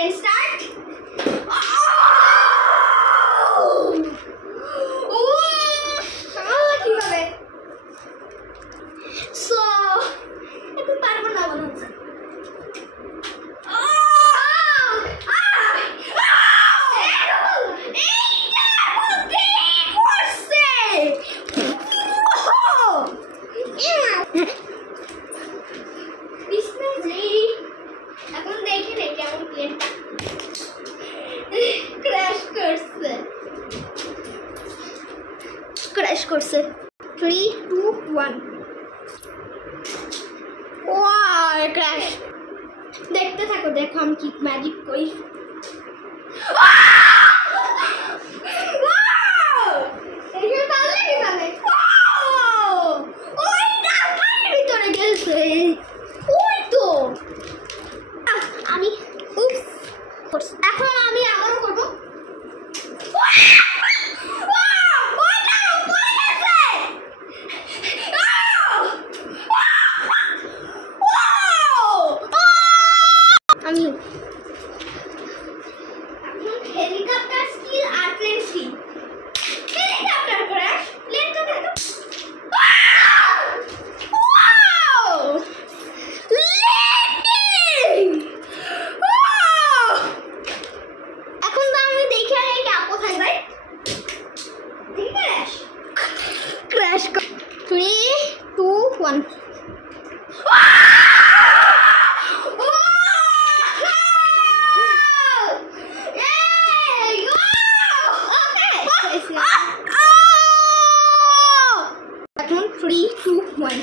Let's start. কিভাবে so এখন পারবো না মনে হচ্ছে। এখন দেখি রে কেমন প্লেনটা ক্র্যাশ করছে 3 2 1 ওয়াও ক্র্যাশ। দেখতে থাকো, দেখো আমি কি ম্যাজিক করি। ভিতরে গেছে ওই তো আমি এখন আমি আবারও করবো। আমি এখন হেলিকপ্টার স্কিল আর প্লেন স্কিল। হেলিকপ্টার ক্র্যাশ, প্লেনটা দেখো। এখন তো আমি দেখে নেই কোথায় যাই। ক্র্যাশ ক্র্যাশ 3 2 1 এখন 3 2 1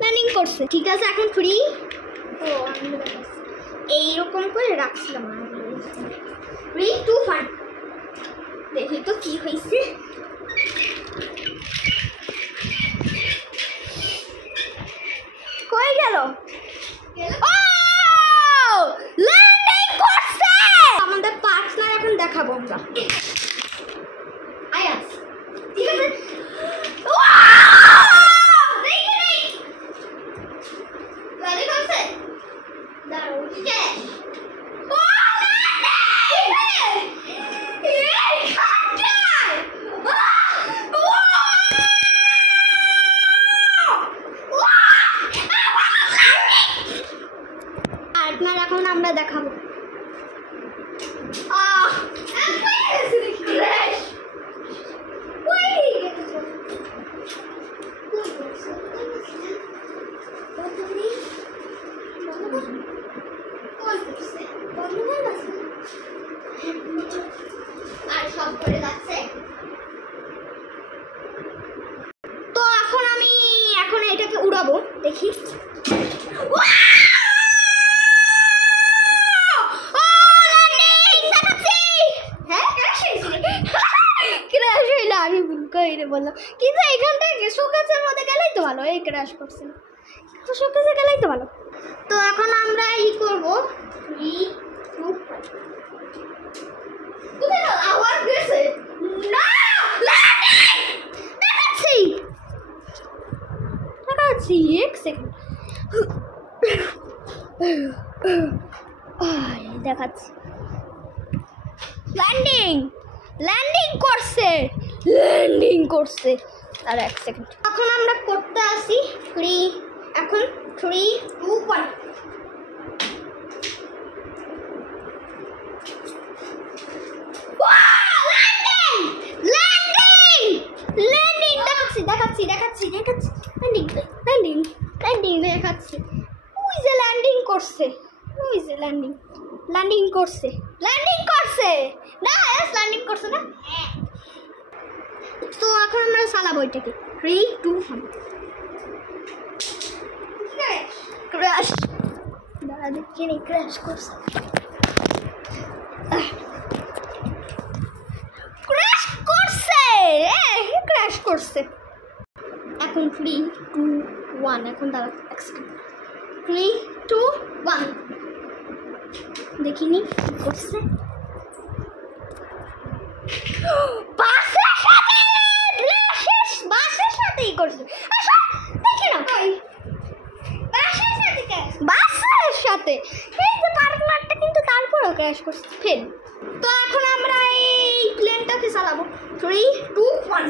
ল্যান্ডিং করছে ঠিক আছে। এখন 3 এইরকম করে রাখছিলাম 3 2 1 দেখি তো কি হয়েছে। কই গেল? ল্যান্ডিং করছে। আমাদের পার্টনার এখন দেখাবো আমরা। আয়াস ঠিক আছে। পার্টনার এখন আমরা দেখাবো। আর সব করে যাচ্ছে। তো এখন আমি এটাকে উড়াবো, দেখি। আমি ভুল করে বললাম, কিন্তু এখানটায় শোকেসের মধ্যে গেলেই তো ভালো। এই ক্র্যাশ করছে না, শোকেসে গেলেই তো ভালো। তো এখন আমরা ই করবো। আওয়াজ গেছে না, দেখাচ্ছি এক সেকেন্ড দেখাচ্ছি। ল্যান্ডিং করছে আর এক সেকেন্ড। এখন আমরা করতে আসি 3 এখন 3 2 1 দেখাচ্ছি ল্যান্ডিং দেখাচ্ছি। ওই যে ল্যান্ডিং করছে না, ল্যান্ডিং করছে না। তো এখন আমরা চালাবো এটাকে 3 2 1 ক্র্যাশ। দাঁড়া দেখি নি ক্র্যাশ করছে। ক্র্যাশ করছে। এখন 3 2 1 এখন দাঁড়া 3 2 1 দেখিনি কি করছে বাসের সাথেই করছে দেখি না বাসের সাথে এই যে পার্টনারটা কিন্তু তারপরেও ক্র্যাশ করছে ফেল। তো এখন আমরা এই প্লেনটাকে চালাবো 3 2 1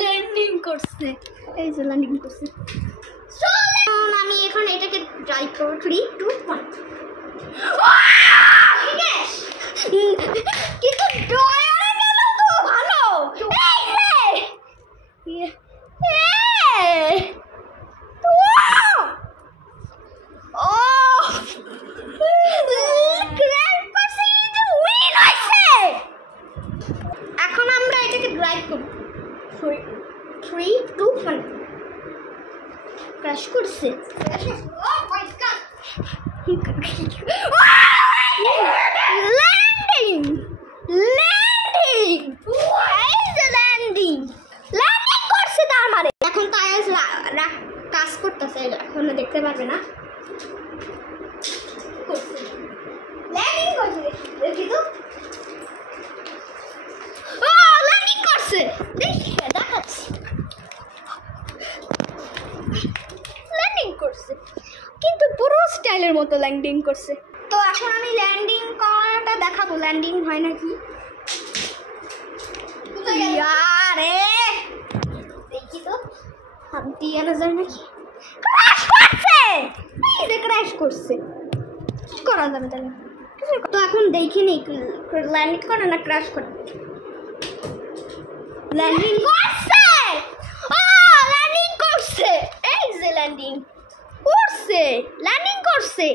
ল্যান্ডিং করছে এই যে ল্যান্ডিং করছে। আমি এখন এটাকে ড্রাইভ করবো 3 2 1 কিন্তু ড্রয়ারে গেল তো ভালো এখন আমরা এটাকে ড্রাইভ করবো 3 2 1 ক্র্যাশ করছে ল্যান্ডিং করছে তার মানে এখন তাই কাজ করতেছে এখন দেখতে পারবে না ল্যান্ডিং করছে দেখি তো ল্যান্ডিং করছে দেখি দেখাচ্ছি ল্যান্ডিং করছে কিন্তু পুরো স্টাইলের মতো ল্যান্ডিং করছে। তো এখন আমি ল্যান্ডিং করাটা দেখাবো ল্যান্ডিং হয় নাকি আরে দেখি তো হামটি আনা যায় নাকি ক্র্যাশ করছে এই যে ক্র্যাশ করছে কি করা যাবে তাহলে তো এখন দেখি নি ল্যান্ডিং করে না ক্র্যাশ করে ল্যান্ডিং করছে ল্যান্ডিং করছে এই যে ল্যান্ডিং করছে